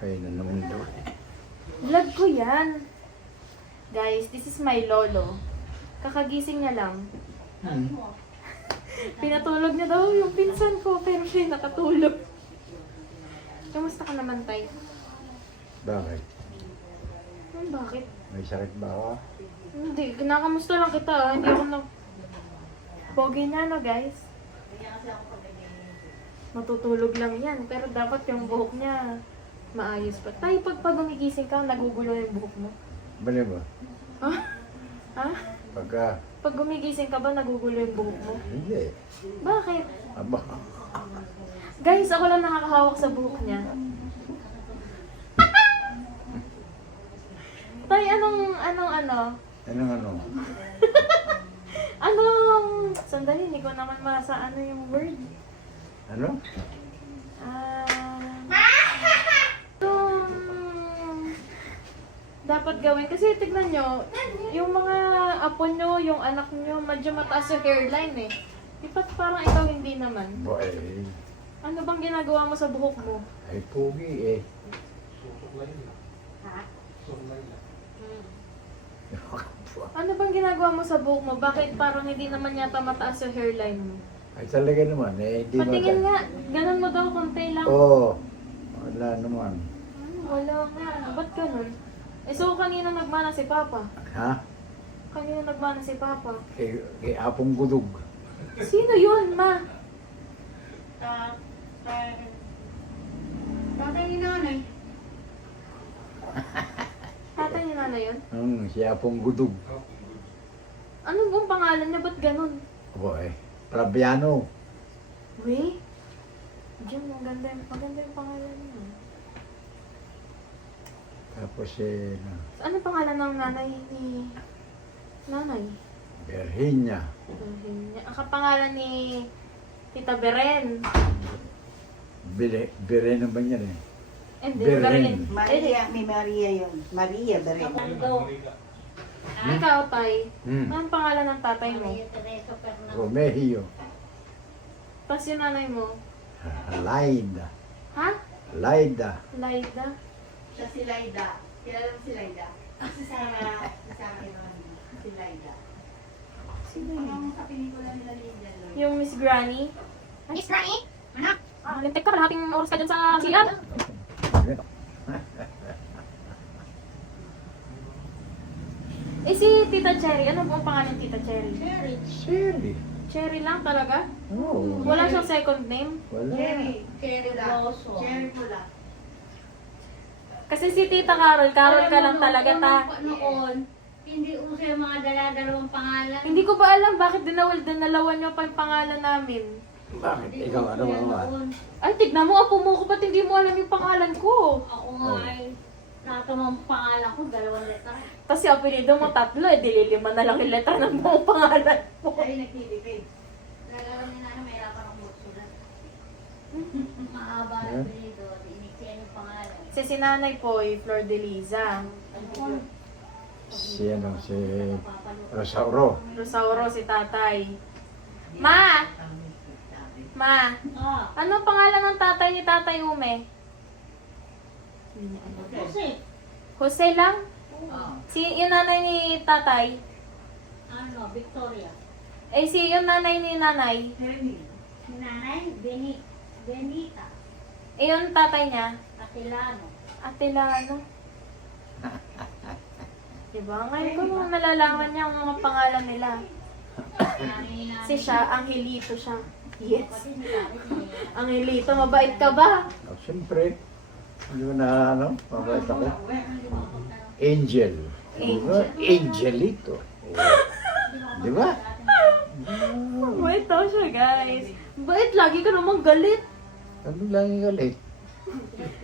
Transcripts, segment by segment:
Ay na naman daw. Vlog ko yan. Guys, this is my lolo. Kakagising niya lang. Pinatulog niya daw yung pinsan ko, pero siya nakatulog. Kamusta ka naman, Tay? Bakit? Bakit? May sakit ba ako? Hindi, kinakamusta lang kita. Hindi ako na... Pogi na, no, guys? Matutulog lang yan. Pero dapat yung buhok niya maayos pa. Tay, pag gumigising ka, nagugulo yung buhok mo. Bali ba? Ha? Pagka... Pag gumigising ka ba, nagugulo yung buhok mo? Hindi. Bakit? Aba. Guys, ako lang nakakahawak sa buhok niya. Tay, anong ano? Anong ano? Sandali, hindi ko naman masa ano yung word. Ano? Dapat gawin. Kasi tignan nyo, yung mga apo nyo, yung anak nyo, medyo mataas yung hairline eh. Ipat parang ikaw hindi naman. Boy. Ano bang ginagawa mo sa buhok mo? Ay pugi eh. Ano bang ginagawa mo sa buhok mo? Bakit parang hindi naman yata mataas yung hairline mo? Ay talaga naman eh. Di Patingin nga, ganun mo daw, konti lang. Oo. Wala naman. Wala nga. Ba't ganun? Eh so kanina nagmana si Papa? Ha? Kanina nagmana si Papa? Kay Apong Gudog. Sino yun, Ma? Tatay ni nanay. Tatay ni Nana yun? Si Apong Gudog. Ano bang pangalan niya? Ba't ganun? Boy. Prabiano. Weh? Diyan, maganda yung pangalan niya. Tapos Ano pangalan ng nanay ni... Nanay? Berhinya. Ang kapangalan ni Tita Beren. Beren naman yan eh. Hindi, Beren. Beren. Maria, may Maria yun. Maria Beren. Ikaw, Tay. Anong pangalan ng tatay mo? Romeo. Tapos yung nanay mo? Laida. Ha? Laida. Laida? Siya si Laida. Kilala mo si Laida? Sa akin naman. Si Laida. Sino yun? Ang sa pelikula nila Linda Lloyd. Yung Miss Granny? Miss Granny? Anak? Lintek ka, kalahating oras ka dyan sa CR. Eh si Tita Cherry, ano pong pangalan ng Tita Cherry? Shirley. Cherry lang talaga? Oo. Wala siyang second name? Wala. Cherry Blossom. Cherry pula. Kasi si Tita Carol ka lang talaga ta. Noon, hindi uso yung mga dala-dalawang pangalan. Hindi ko ba alam bakit dinalawan niyo pa yung pangalan namin. Bakit? Ikaw ano ba? Ay, tignan mo, apo mo ko, ba't hindi mo alam yung pangalan ko? Ako nga ay natamang pangalan ko, 2 letra. Tapos yung apelido mo 3, eh, dililima na lang yung letra ng buong pangalan mo. Ay, nagtitipid. Nagkaroon ni Nana, may hirapan akong sulat. Mahaba na pilido, iniksiyan yung pangalan. Si sinanay po, yung Flor de Liza. Si Rosauro. Rosauro, si tatay. Ma! Ma! Ah, Ano pangalan ng tatay ni Tatay Ume? kasi, Jose lang? Si yung nanay ni tatay? ano, Victoria. Eh, si yung nanay ni nanay? Si Nanay, Benita. Eh, yung tatay niya? Atilano. Atilano. Diba? Ngayon ko nung nalalaman niya ang mga pangalan nila. Si siya, Angelito siya. Yes. Angelito, mabait ka ba? Oh, siyempre. Hindi mo na ano? Mabait ako. Angel. Angel. Angelito. Oh. Di ba? Mabait daw siya, guys. Bait, lagi ka namang galit. Ano lang yung galit?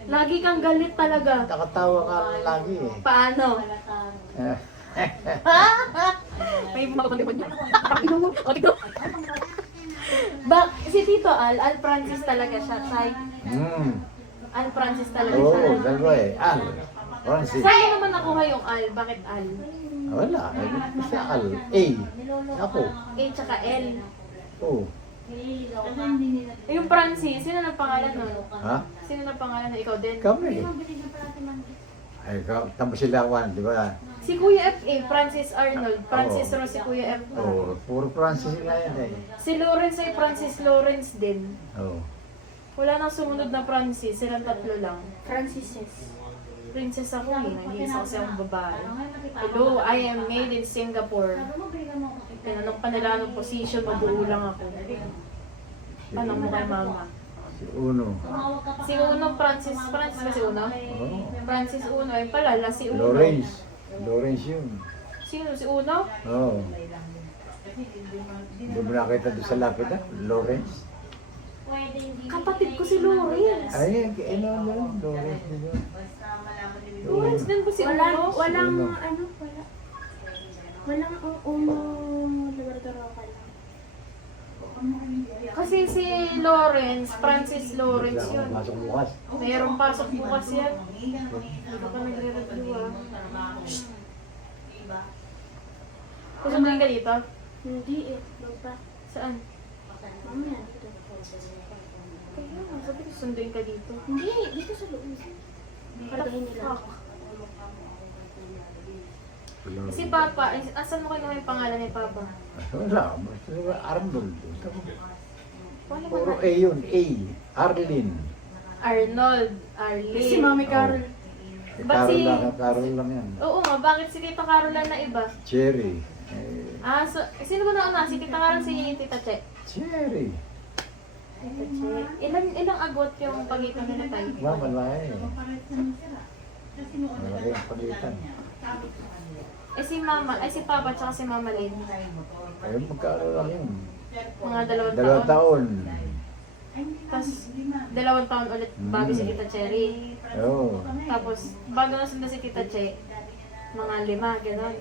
Lagi kang galit talaga. Nakatawa ka lang lagi eh. Paano? Ah, May mga pagkakot niya. Si Tito Al Francis talaga siya. Al Francis talaga siya. Oo, dalawa eh. Francis. Saan mo naman nakuha yung Al? Bakit Al? Wala. Basta Al. A. Ako. A tsaka L. Oo. Yung Francis, sino na pangalan nun? Ha? Sino na pangalan nun? Ikaw din? Kami. Ay, tamo sila Juan, di ba? Si Kuya F.A. Francis Arnold. Francis Oo. Ross si Kuya F. Oo, puro Francis nga yan eh. Si Lawrence ay Francis Lawrence din. Oo. Wala nang sumunod na Francis, silang tatlo lang. Francis. Princess ako eh, nag-iisa kasi akong babae. Hello, I am made in Singapore. Tinanong pa nila anong position, mabuo lang ako. Anong mo kay mama? Si Uno. Si Uno, Francis ba si Uno? Oo. Francis Uno, ay palala si Uno. Lawrence. Lawrence yun. Sino si Uno? Oo. Hindi mo nakita doon sa lapid ah? Lawrence. Kapatid ko si Lawrence. Ay, ano yun? Lawrence din yun. Lawrence din ba si Uno? Walang, Uno. ano, walang uno, labrador ka lang. Kasi si Lawrence, Francis Lawrence yun. Masok bukas. Mayroong pasok bukas yan. Hindi ka pa nagre-review ah. Kusunduin ka dito? Hindi eh, lupa. Saan? Mamaya dito. Kaya, sabi ko sunduin ka dito. Hindi, dito sa loob. Kargahin nila. Fuck. Si Papa, asan mo kinuha yung pangalan ni Papa? Wala. Basta Arnold. Paano Puro man? A yun. A. Arlene. Arnold, Arlene. Si Mami Carol. Ba't si- Carol lang yan. Oo nga, bakit si Tita Carol lang na iba? Cherry. Eh, Ah, so, sino ba nauna? Si Tita Carol, si Tita Che? Cherry. Tita Che. Ilang agot yung pagitan nila tayo? Malaki. Malaki ang pagitan. Eh si Mama, ay si Papa tsaka si Mama Lynn. Ay, magkano lang yun. Mga dalawang Dalawang taon. taon. Tapos, 2 taon ulit bago si Tita Cherry. Oo. Tapos, bago nasunod si Tita Che, mga 5, gano'n.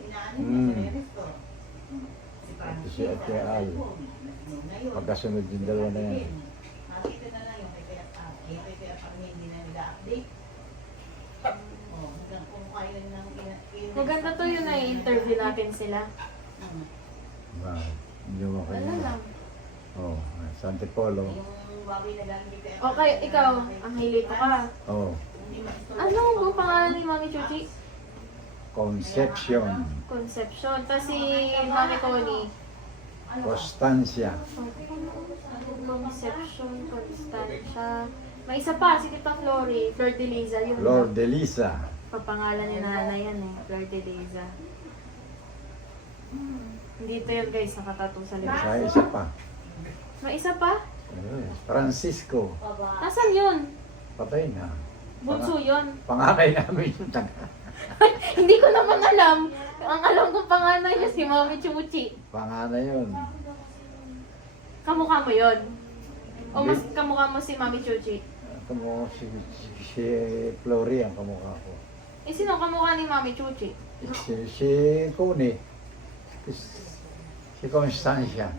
Ito si Ate Al. Pagkasunod yung dalawa na yan. Maganda to yun na i-interview natin sila. Wow. Hindi mo Wala kanya. lang. Oo. Sante Polo. Okay, ikaw, ang hilito ka. Oo. Ano ang pangalan ni Mami Chuchi? Concepcion. Concepcion. Tapos si Mami Connie. Constancia. Concepcion, Constancia. May isa pa, si Tita Flori. Flor de Liza. Yun. Lord Elisa. Papangalan ni nanay yan eh. Flor de Liza. Dito yun guys, nakatato sa libro. Sa isa pa. May isa pa? Francisco. Nasaan yun? Patay na. Bunso yun. Panganay namin yung Hindi ko naman alam. Ang alam ko panganay niya si Mami Chuchi. panganay yun. Kamukha mo yun? O mas kamukha mo si Mami Chuchi? Kamukha si Flory ang kamukha ko. Eh, sino kamukha ni Mami Chuchi? Si Connie. Si Constancia.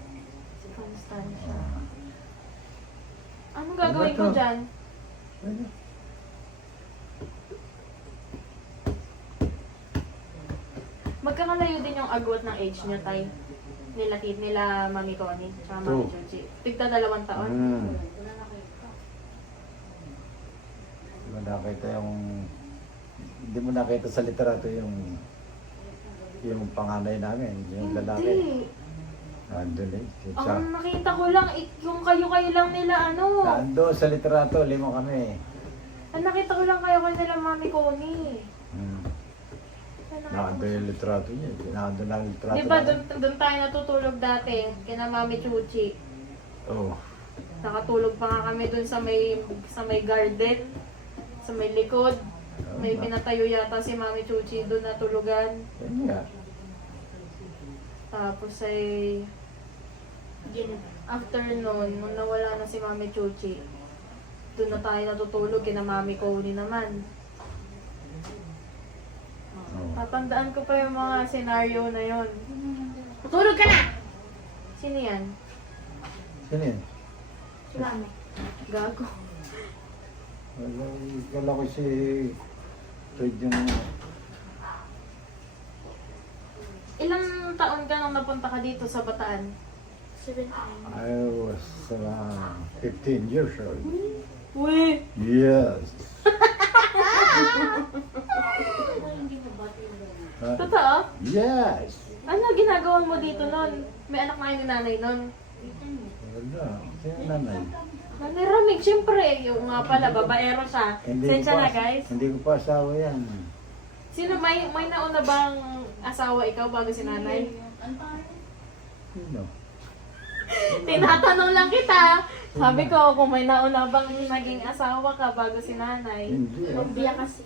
Si Constancia. Ah. Anong gagawin ko Ano ba to? dyan? Magkakalayo din yung agwat ng age niya, Tay. Nila Mami Connie, tsaka Mami Two. Chuchi. Tigta 2 taon. Hindi mo nakita hindi mo nakita sa literato yung panganay namin, yung lalaki. Hindi. Nandun eh. Sa, Ang nakita ko lang, yung kayo-kayo lang nila, ano. nandun sa literato, 5 kami. Ang nakita ko lang kayo-kayo nila Mami Connie. Nandun yung literato niya. Nandun ang literato. Di ba namin. doon tayo natutulog dati, kina Mami Chuchi. Oo. Nakatulog pa nga kami doon sa may garden, sa may likod. May pinatayo yata si Mami Chuchi doon na tulugan. Yan nga. Tapos ay after noon, nung nawala na si Mami Chuchi, doon na tayo natutulog kina Mami Connie naman. Oo. Tatandaan ko pa yung mga senaryo na yon. Tutulog ka na! Sino yan? Sino yun? Si Mami. Gago. Kala ko si Fred yung Ilang taon ka nung napunta ka dito sa Bataan? 17. I was 15 years old. Uy! Yes. Totoo? Yes. Ano ginagawa mo dito nun? May anak na kayo ni nanay nun? Wala. Sino nanay? Nanay Ramig, siyempre. Yung nga pala, babaero siya. Sensya na guys. Hindi ko pa asawa yan. Sino, may nauna bang asawa ikaw bago si nanay? Sino? Tinatanong lang kita. Sabi ko, kung may nauna bang naging asawa ka bago si nanay. Hindi. Lumbia kasi.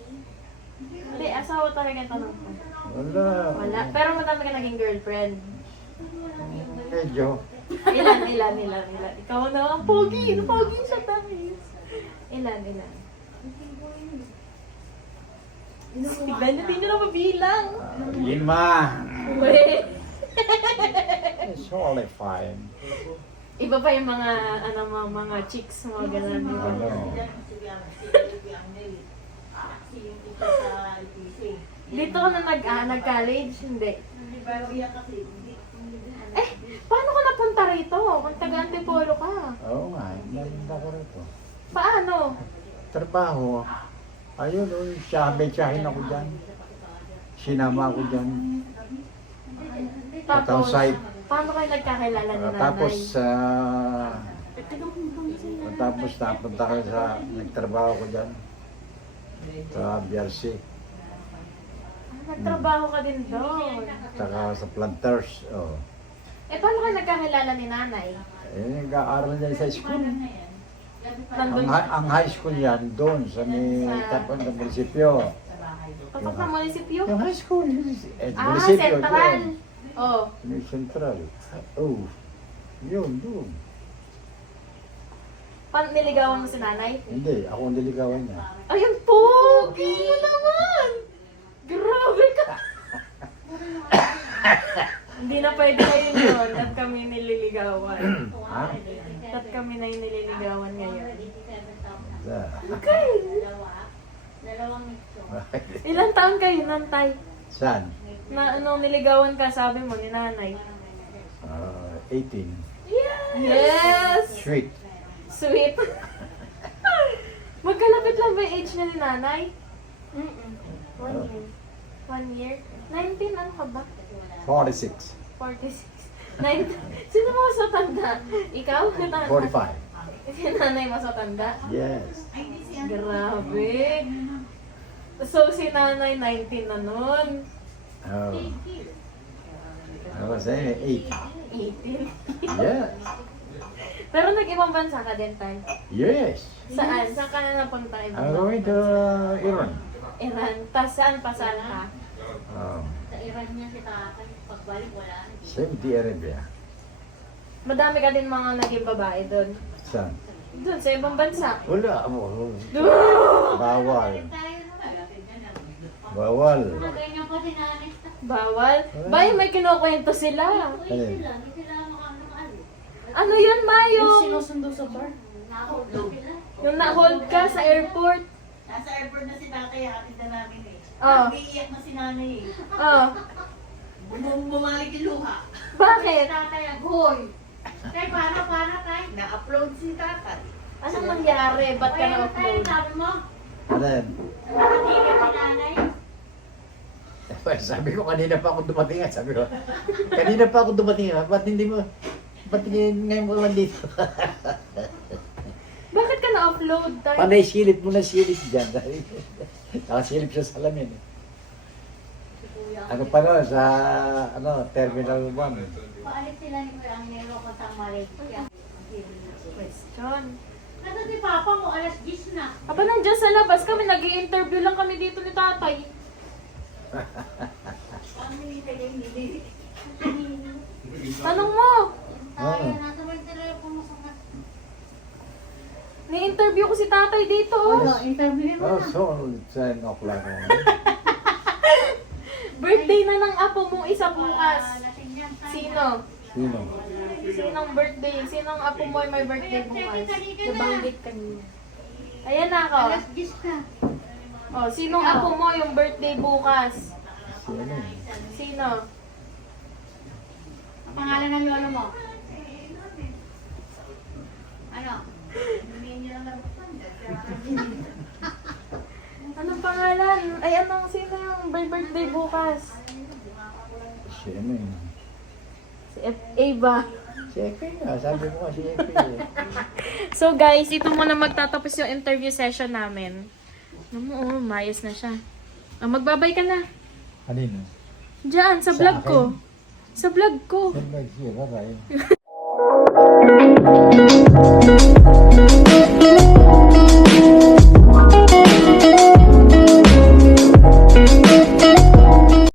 Hindi, asawa talaga yung tanong ko. Wala. Wala. Pero madami ka naging girlfriend. Medyo. Ilan. Ikaw na ang pogi. Pogi siya tamis. Ilan. Tignan niyo, hindi niyo na mabilang. 5. Wait. It's only 5. Iba pa yung mga, mga chicks, mga ganun. Diba? Ano? Dito ka na nag-college? Hindi. Eh, paano ka napunta rito? Kung taga-Antipolo ka. Oo nga. Nalinda ko rito. Paano? Trabaho. Ayun, tsahin ako dyan. Sinama ako dyan. Patang site. Paano kayo nagkakilala ni nanay? Tapos napunta ko nagtrabaho ko dyan. Sa BRC. Nagtrabaho ka din doon. Saka sa planters. Oh. Eh, paano kayo nagkakilala ni nanay? Nag-aaral dyan sa school. Nandun Ang high school yan, doon sa may tapon ng munisipyo. Patok na munisipyo? Yung high school, Ah, munisipyo Central. doon. Oh. Yung central. Oh, yun, doon. Paano niligawan mo si nanay? Hindi, ako ang niligawan niya. Ayun, pogi mo naman! Grabe ka! Hindi na pwede ngayon yun at kami nililigawan. Ha? At kami na yung nililigawan ngayon. Okay! Ilang taon kayo, nantay? Saan? Na anong niligawan ka, sabi mo, ni nanay? 18. Yes! Sweet. Sweet! Magkalapit lang ba yung age niya ni nanay? 1 year. 1 year? 19, ano ka ba? 46. 46. 19. Sino mo sa tanda? Ikaw? 45. Si nanay mo sa tanda? Yes. Grabe. So si nanay 19 na nun. Oh. I was 8. 18. Yes. Pero nag-ibang bansa ka din, tay? Yes. Saan? Saan ka na napunta I'm ibang going to Iran. Iran. Tas saan pa saan ka? Sa Iran niya si tatay. Pagbalik wala. Saudi Arabia. Madami ka din mga naging babae doon. Saan? Doon, sa ibang bansa. Wala. Bawal. Bawal. Ganyan pa si nanay. Bawal. Bay, may kinukwento sila. Alin? Hindi sila makaalis. Ano yun, Mayo? sinusundo sa bar. Nakahold sila. Yung na-hold ka sa airport. Nasa airport na si tatay, hatid na namin eh. Oh. Nag-iiyak na si nanay eh. Oh. Bumalik yung luha. Bakit? Tatay, agoy. Tay, paano tay? Na-upload si tatay. Anong nangyari? Ba't ka Tay, na-upload? sabi mo. Alin? Nakatigil si nanay. Sabi ko, kanina pa ako dumating. Sabi ko, kanina pa ako dumating. Ba't hindi mo, ba't ngayon mo naman dito? Bakit ka na-upload? Tay? Panay silip mo na silip dyan. Nakasilip sa salamin. Ano pa no, sa Terminal 1. Paalis sila ni Kuya Angelo ko sa Malaysia. Question. Nasa si Papa mo, alas 10 na. Aba, nandiyan sa labas kami. Nag-i-interview lang kami dito ni tatay. Tanong mo. Tayo, nasa may telepono sa mas. Ni-interview ko si tatay dito. Interview mo Oh, na. so, 10 o'clock. Birthday na ng apo mong isa bukas. Lasing yan, tayo. Sino? Sino? Sinong birthday? Sinong apo mo ay may birthday bukas? Nabanggit kanina. Ayan na ako. Alas 10 na. Oh, sinong apo mo yung birthday bukas? Sino? Sino? Ang pangalan ng lolo mo? Ano? Hindi niya lang napapanda. Anong pangalan? Ay, sino yung birthday bukas? Si ano yun? Si F.A. ba? Si Epe nga, sabi ko nga si Epe eh. So guys, ito muna magtatapos yung interview session namin. Oo, mayos na siya. Magbabay ka na. Kanino? Diyan, sa Sa vlog akin? ko. Sa vlog ko. Sige, bye-bye.